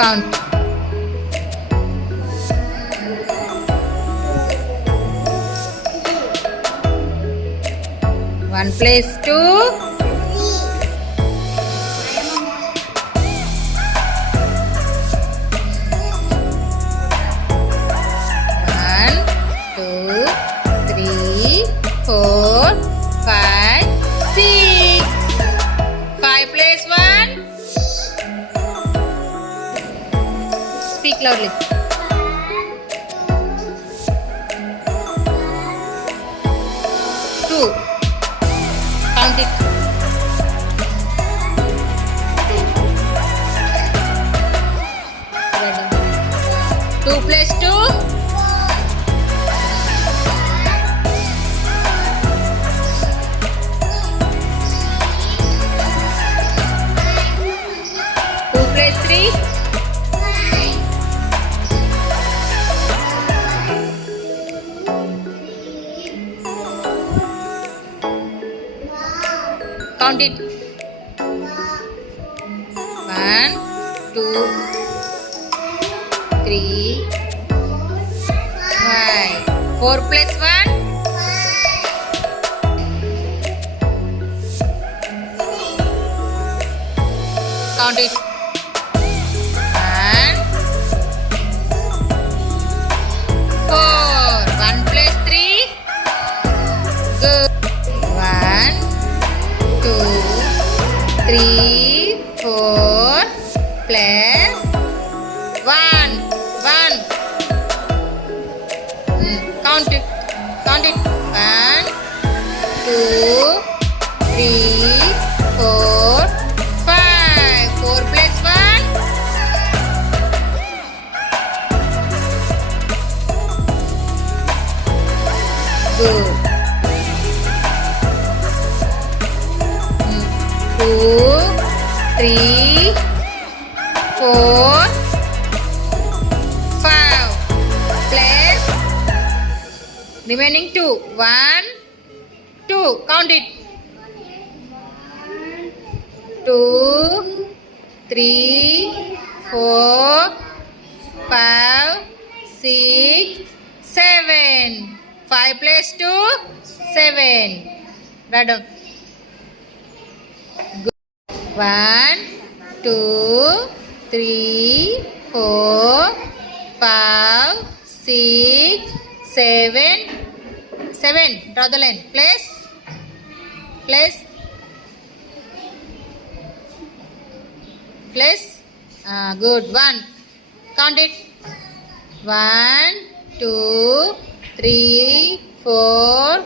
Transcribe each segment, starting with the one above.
Count. 1 plus 2. 4, 5, 6. 5 plus 1. Speak loudly. 2. Count it. 2 plus 2. 3. 1. Count it. 1, 2, 3, 5. 4 plus 1. 1. Count it. 1 plus 3. Good. 1, 2, 3, 4 plus 1. 1. Count it. Count it. 1, 2, 3, 4, 5. 4 plus 1. Good. 2, 3, 4, 5. Plus remaining 2. 1, 2. Count it. 2, 3, 4, 5, 6, 7. 5 plus 2, 7. Write down. 1, 2, 3, 4, 5, 6, 7. 7. Draw the line. Place. Place. Place. Good. 1. Count it. 1, 2, 3, 4,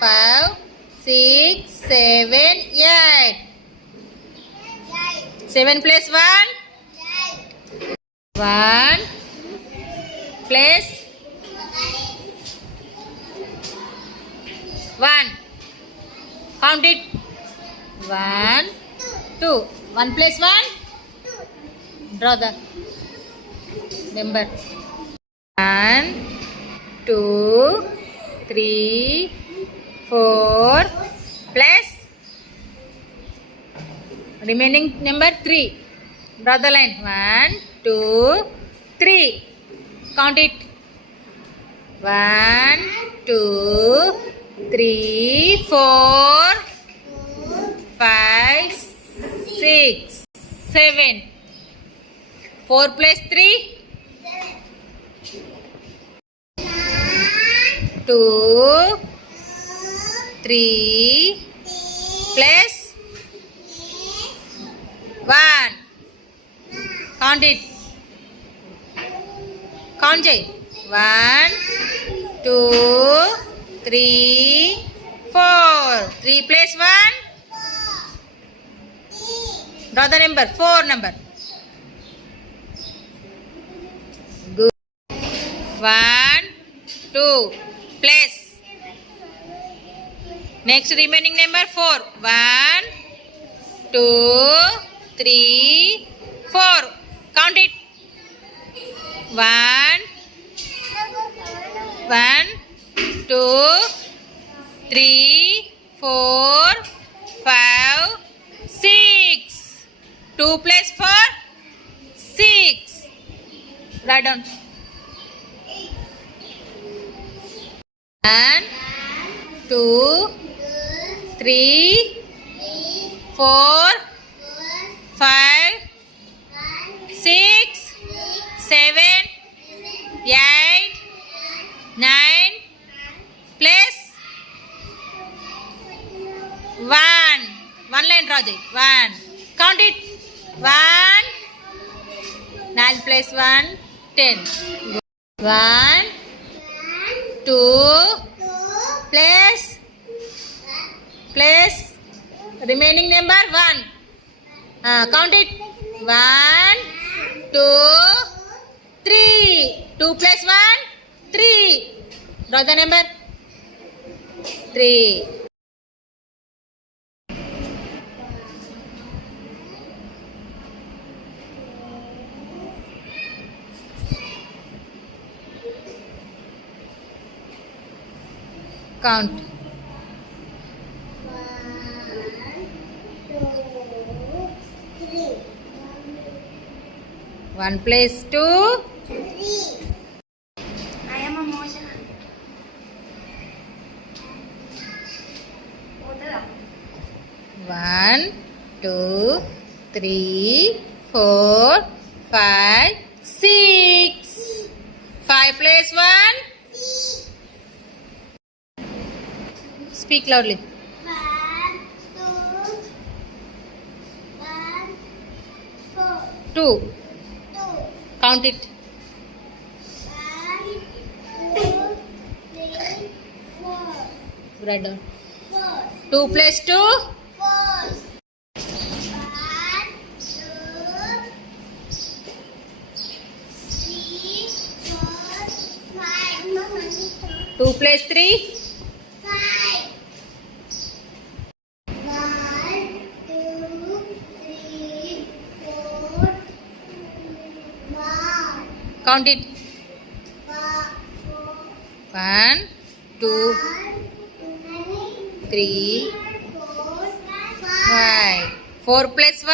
5, 6, 7, 8. 7 plus 1. 1 plus 1. Count it. 1, 2. 1 plus 1. Draw the number. 1, 2, 3, 4 plus remaining number 3. Draw the line. 1, 2, 3. Count it. 1, 2, 3, 4, 5, 6, 7. 4 plus 3. 2, 3 plus 1. Count it. Count it. 1, 2, 3, 4. 3 plus 1. Draw the number. 4 number. Good. 1, 2 plus. Next remaining number 4. 1, 2, 3, 4. Count it. 1, 2, 3, 4, 5, 6. 2 plus 4, 6. Write down. 1, 2, 3, 4, 5, 6, 7, 8, 9, plus 1. One line, Rajay. 1. Count it. 1. 9 plus 1, 10. 1, 2, plus remaining number 1. Count it. 1, 2, 3. 2 plus 1, 3. Draw the number 3. Count. 1 plus 2. 3. I am a motion. 1, 2, 3, 4, 5, 6. 5 plus 1. Speak loudly. 1, 2, 2. 2. Count it. 1, 2, 3, 4. Write down. 4. 2 plus 2. 4. 1, 2, 3, 4, 5. 2 plus 3. 5. 1, 2, 3, 4. 1. Count it. 1, 2, 3, 5. 4 plus 1.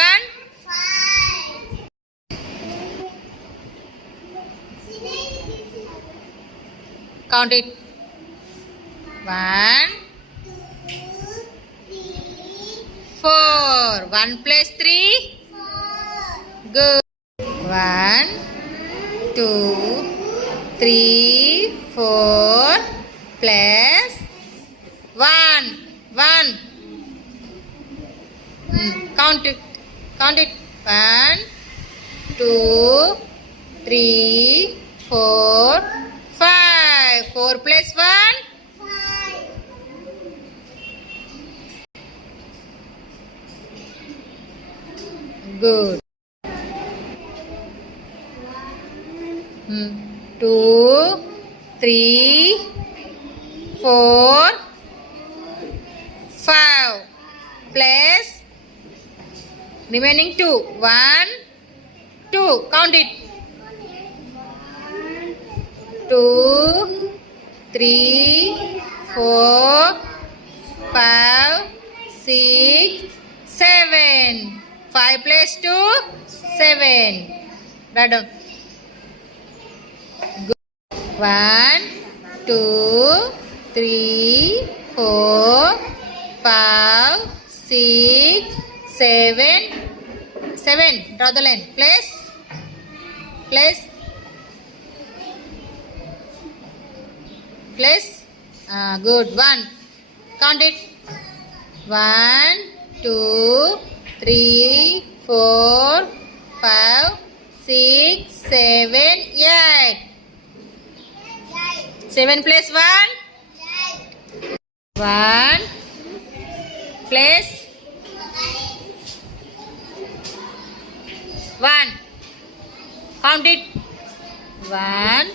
5. Count it. 1, 4. 1 plus 3. 4. Good. 1, 2, 3, 4 plus 1. 1. Count it. Count it. 1, 2, 3, 4, 5. 4 plus 1. 5. Good. 2, 3, 4, 5 plus remaining 2. 1, 2. Count it. 2, 3, 4, 5, 6, 7. 5 plus 2, 7. Write down. 1, 2, 3, 4, 5, 6, 7. 7. Draw the line. Place. Good. 1. Count it. 1, 2, 3, 4, 5, 6, 7, 8. 7 plus 1. 1 plus 1. Count it. 1,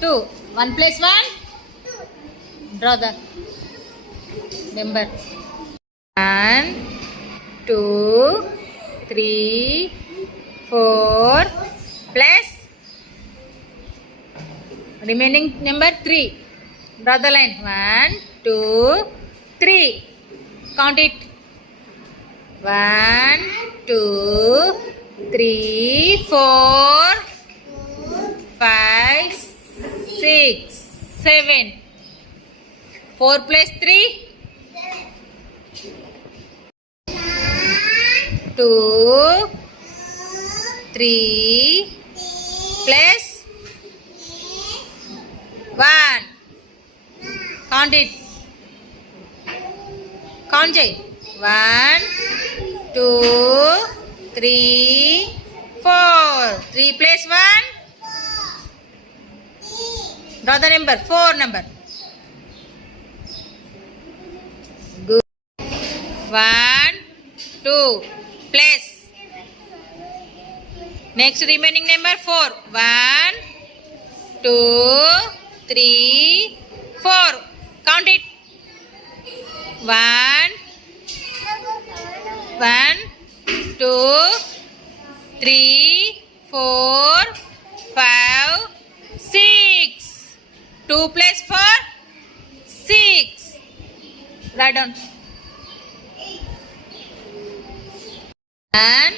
2. 1 plus 1. Draw the number. 1, 2, 3, 4 plus remaining number 3. Draw the line. 1, 2, 3. Count it. 1, 2, 3, 4, 6, 7. 4 plus 3, 2, 3 plus 1. Count it. Count చేయి. 1, 2, 3, 4. 3 plus 1. Draw the number. 4 number. Good. 1, 2 plus. Next remaining number 4. 1, 2, 3, 4. Count it. 1, 2, 3, 4, 5, 6. 2 plus 4, 6. Write down. 1,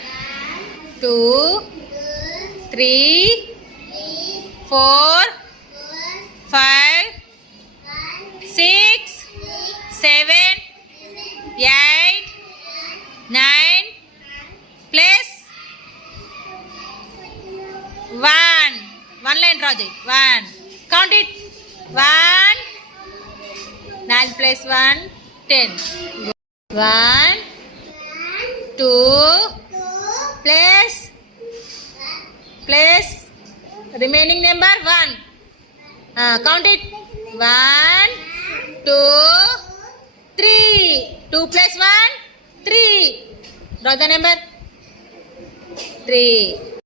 2, 3, 4, 5, 6, 7, 8, 9 plus 1. One line draw చేయి. 1. Count it. 1. 9 plus 1, 10. 1, 2 plus remaining number 1. Count it. 1, 2, 3. 2 plus 1, 3. Draw the number. 3.